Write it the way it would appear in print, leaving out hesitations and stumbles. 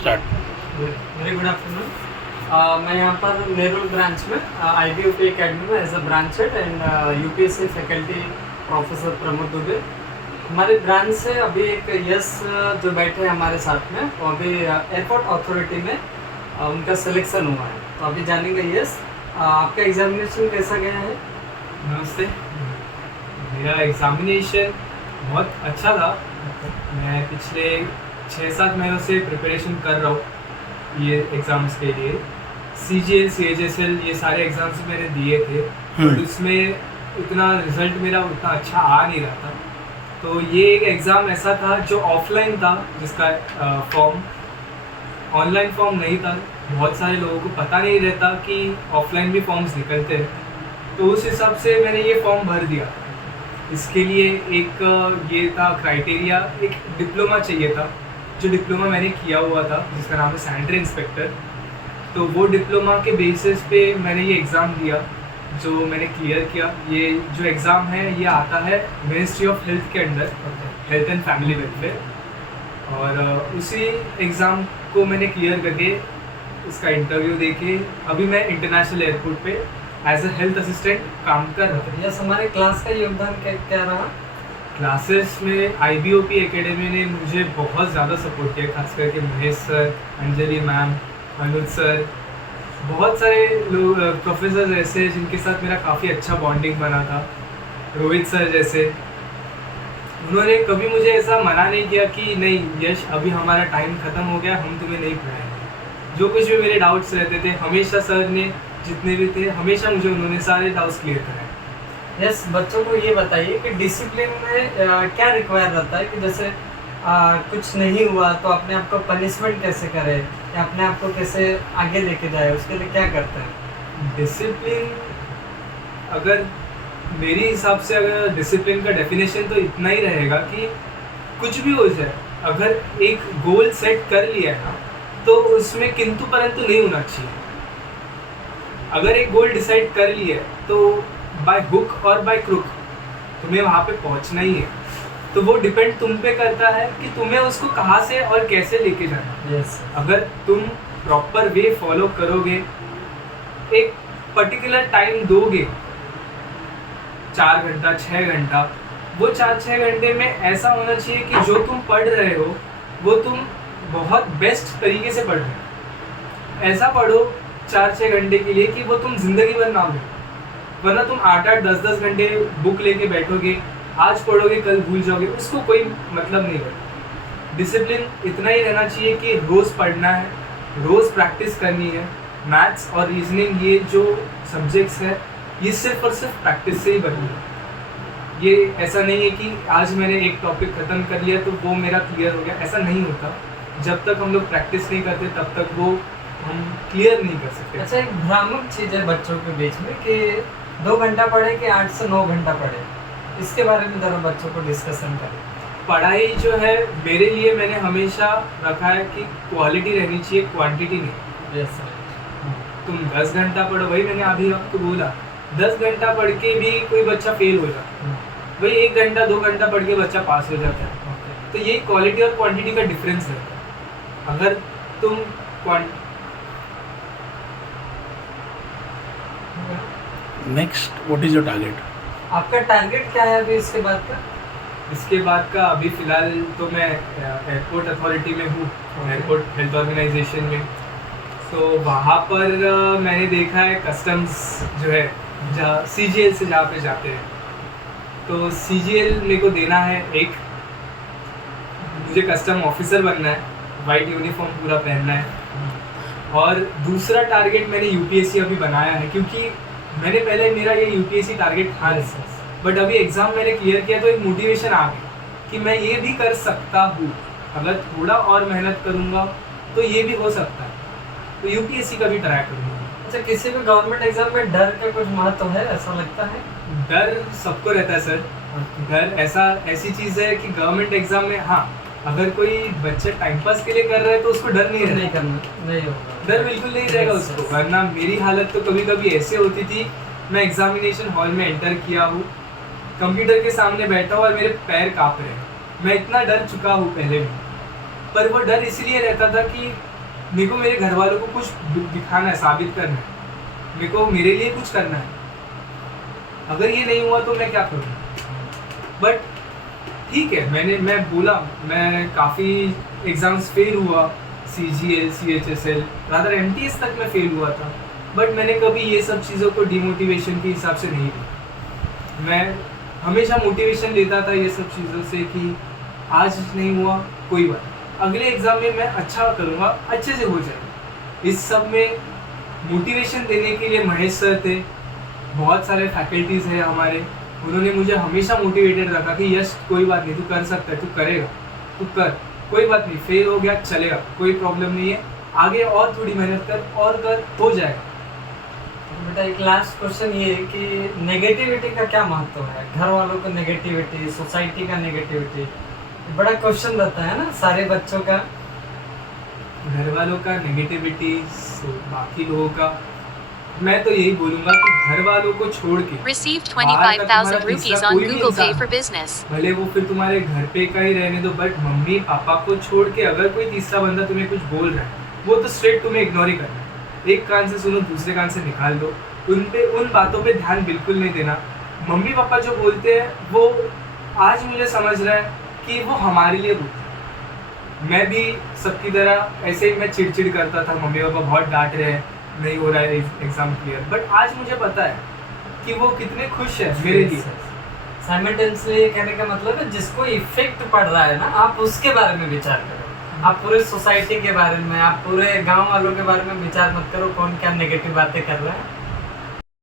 Start. Very good afternoon. मैं यहाँ पर नेरुल ब्रांच में IBOP एकेडमी में as a branch head and UPSC faculty professor Pramod Dubey. हमारी ब्रांच से अभी एक यस जो बैठे हैं हमारे साथ में, वो अभी एयरपोर्ट अथॉरिटी में उनका सिलेक्शन हुआ है। तो अभी जानेंगे यस, आपका एग्जामिनेशन कैसा गया है? नमस्ते। मेरा एग्ज़ामिनेशन बहुत अच्छा था। मैं पिछले 6-7 महीनों से प्रिपरेशन कर रहा हूँ ये एग्ज़ाम्स के लिए। CGL CHSL ये सारे एग्ज़ाम्स मैंने दिए थे, और उसमें इतना रिज़ल्ट मेरा उतना अच्छा आ नहीं रहा था। तो ये एक एग्ज़ाम ऐसा था जो ऑफलाइन था, जिसका फॉर्म ऑनलाइन फॉर्म नहीं था। बहुत सारे लोगों को पता नहीं रहता कि ऑफलाइन भी फॉर्म्स निकलते हैं, तो उस हिसाब से मैंने ये फॉर्म भर दिया। इसके लिए एक ये था क्राइटेरिया, एक डिप्लोमा चाहिए था, जो डिप्लोमा मैंने किया हुआ था जिसका नाम है सैनिटरी इंस्पेक्टर। तो वो डिप्लोमा के बेसिस पे मैंने ये एग्ज़ाम दिया, जो मैंने क्लियर किया। ये जो एग्ज़ाम है ये आता है मिनिस्ट्री ऑफ हेल्थ के under, health and family welfare. और उसी एग्ज़ाम को मैंने क्लियर करके इसका इंटरव्यू देके अभी मैं इंटरनेशनल एयरपोर्ट पे एज अ हेल्थ असिस्टेंट काम कर रहा था। यस, हमारे क्लास का योगदान क्या रहा? क्लासेस में IBOP एकेडमी ने मुझे बहुत ज़्यादा सपोर्ट किया, खास करके महेश सर, अंजलि मैम, अनुज सर, बहुत सारे लोग प्रोफेसर ऐसे जिनके साथ मेरा काफ़ी अच्छा बॉन्डिंग बना था। रोहित सर जैसे, उन्होंने कभी मुझे ऐसा मना नहीं किया कि नहीं यश अभी हमारा टाइम ख़त्म हो गया, हम तुम्हें नहीं पढ़ाएंगे। जो कुछ भी मेरे डाउट्स रहते थे, हमेशा सर ने जितने भी थे हमेशा मुझे उन्होंने सारे डाउट्स क्लियर कराए। यस, बच्चों को ये बताइए कि डिसिप्लिन में क्या रिक्वायर रहता है कि जैसे कुछ नहीं हुआ तो अपने आप को पनिशमेंट कैसे करे या अपने आप को कैसे आगे लेके जाए, उसके लिए क्या करते हैं? डिसिप्लिन, अगर मेरे हिसाब से अगर डिसिप्लिन का डेफिनेशन तो इतना ही रहेगा कि कुछ भी हो जाए, अगर एक गोल सेट कर लिया है ना, तो उसमें किंतु परंतु नहीं होना चाहिए। अगर एक गोल डिसाइड कर लिया है तो बाय हुक और बाय क्रुक तुम्हें वहाँ पे पहुँचना ही है। तो वो डिपेंड तुम पे करता है कि तुम्हें उसको कहाँ से और कैसे लेके जाना है। यस, अगर तुम प्रॉपर वे फॉलो करोगे, एक पर्टिकुलर टाइम दोगे, 4 घंटा 6 घंटा, वो 4-6 घंटे में ऐसा होना चाहिए कि जो तुम पढ़ रहे हो वो तुम बहुत बेस्ट तरीके से पढ़ रहे हो। ऐसा पढ़ो 4-6 घंटे के लिए कि वो तुम जिंदगी भर ना भूलो। वरना तुम 8-8 10-10 घंटे बुक लेके बैठोगे, आज पढ़ोगे कल भूल जाओगे, उसको कोई मतलब नहीं है। डिसिप्लिन इतना ही रहना चाहिए कि रोज़ पढ़ना है, रोज़ प्रैक्टिस करनी है। मैथ्स और रीजनिंग ये जो सब्जेक्ट्स है ये सिर्फ और सिर्फ प्रैक्टिस से ही बननी है। ये ऐसा नहीं है कि आज मैंने एक टॉपिक ख़त्म कर लिया तो वो मेरा क्लियर हो गया, ऐसा नहीं होता। जब तक हम लोग प्रैक्टिस नहीं करते तब तक वो हम क्लियर नहीं कर सकते। अच्छा, एक भ्रामक चीज़ है बच्चों के बीच में कि 2 घंटा पढ़े कि 8 से 9 घंटा पढ़े, इसके बारे में ज़रा बच्चों को डिस्कशन करें। पढ़ाई जो है मेरे लिए मैंने हमेशा रखा है कि क्वालिटी रहनी चाहिए, क्वांटिटी नहीं। Yes sir. तुम 10 घंटा पढ़ो, वही मैंने अभी आपको बोला, 10 घंटा पढ़ के भी कोई बच्चा फेल हो जाता है, वही 1 घंटा 2 घंटा पढ़ के बच्चा पास हो जाता है। तो ये क्वालिटी और क्वांटिटी का डिफरेंस है। अगर तुम next, what is your target? आपका टारगेट क्या है अभी इसके बाद का? इसके बाद का अभी फ़िलहाल तो मैं एयरपोर्ट अथॉरिटी में हूँ, एयरपोर्ट हेल्थ ऑर्गेनाइजेशन में। तो वहाँ पर मैंने देखा है कस्टम्स जो है, जहाँ CGL से जहाँ पे जाते हैं, तो CGL मेरे को देना है। एक मुझे कस्टम ऑफिसर बनना है, वाइट यूनिफॉर्म पूरा पहनना है। और दूसरा टारगेट मैंने UPSC अभी बनाया है, क्योंकि मैंने पहले मेरा ये UPSC टारगेट था, बट अभी एग्ज़ाम मैंने क्लियर किया तो एक मोटिवेशन आ गई कि मैं ये भी कर सकता हूँ, अगर थोड़ा और मेहनत करूँगा तो ये भी हो सकता है। तो UPSC का भी ट्राई करूँगा। अच्छा, किसी भी गवर्नमेंट एग्जाम में डर का कुछ महत्व है, ऐसा लगता है? डर सबको रहता है सर। डर ऐसी चीज़ है कि गवर्नमेंट एग्ज़ाम में, हाँ, अगर कोई बच्चा टाइम पास के लिए कर रहा है तो उसको डर नहीं नहीं रहता, करना, नहीं होगा, डर बिल्कुल नहीं रहेगा उसको। वरना मेरी हालत तो कभी कभी ऐसे होती थी, मैं एग्जामिनेशन हॉल में एंटर किया हूँ, कंप्यूटर के सामने बैठा हूँ और मेरे पैर काँप रहे हैं, मैं इतना डर चुका हूँ पहले भी। पर वो डर इसलिए रहता था कि मेरे को मेरे घर वालों को कुछ दिखाना है, साबित करना है, मेरे को मेरे लिए कुछ करना है। अगर ये नहीं हुआ तो मैं क्या करूँ? बट ठीक है, मैं बोला, मैं काफ़ी एग्ज़ाम्स फेल हुआ, CGL CHSL रादर MTS तक मैं फेल हुआ था, बट मैंने कभी ये सब चीज़ों को डिमोटिवेशन के हिसाब से नहीं लिया। मैं हमेशा मोटिवेशन लेता था ये सब चीज़ों से कि आज नहीं हुआ कोई बात, अगले एग्ज़ाम में मैं अच्छा करूँगा, अच्छे से हो जाएगा। इस सब में मोटिवेशन देने के लिए महेश सर थे, बहुत सारे फैकल्टीज़ हैं हमारे, उन्होंने मुझे हमेशा मोटिवेटेड रखा कि यश कोई बात नहीं, तू कर सकता है, तू करेगा, तू कर, कोई बात नहीं, फेल हो गया चलेगा, कोई प्रॉब्लम नहीं है, आगे और थोड़ी मेहनत कर और कर, हो जाएगा। बेटा एक लास्ट क्वेश्चन ये है कि नेगेटिविटी का क्या महत्व है? घर वालों का नेगेटिविटी, सोसाइटी का नेगेटिविटी, बड़ा क्वेश्चन रहता है ना सारे बच्चों का। घर वालों का नेगेटिविटी, बाकी लोगों का, मैं तो यही बोलूँगा कि घर वालों को छोड़ के Received बाहर का 25,000 तुम्हारा rupees तीसरा on कोई भी Google Pay इंसान, for business. भले वो फिर तुम्हारे घर पे का ही रहने दो, बट मम्मी पापा को छोड़ के अगर कोई तीसरा बंदा तुम्हें कुछ बोल रहा है, वो तो स्ट्रेट तुम्हें इग्नोर ही करना है। एक कान से सुनो, दूसरे कान से निकाल दो, उन बातों पे ध्यान बिल्कुल नहीं देना। मम्मी पापा जो बोलते हैं वो आज मुझे समझ रहा है कि वो हमारे लिए बोलते हैं। मैं भी सबकी तरह ऐसे ही मैं चिड़चिड़ करता था, मम्मी पापा बहुत डांट रहे हैं, नहीं हो रहा है एग्ज़ाम क्लियर, बट आज मुझे पता है कि वो कितने खुश है मेरे लिए। साइमल्टेनियसली कहने का मतलब है जिसको इफेक्ट पड़ रहा है ना, आप उसके बारे में विचार करो, आप पूरे सोसाइटी के बारे में, आप पूरे गांव वालों के बारे में विचार मत करो कौन क्या नेगेटिव बातें कर रहा है।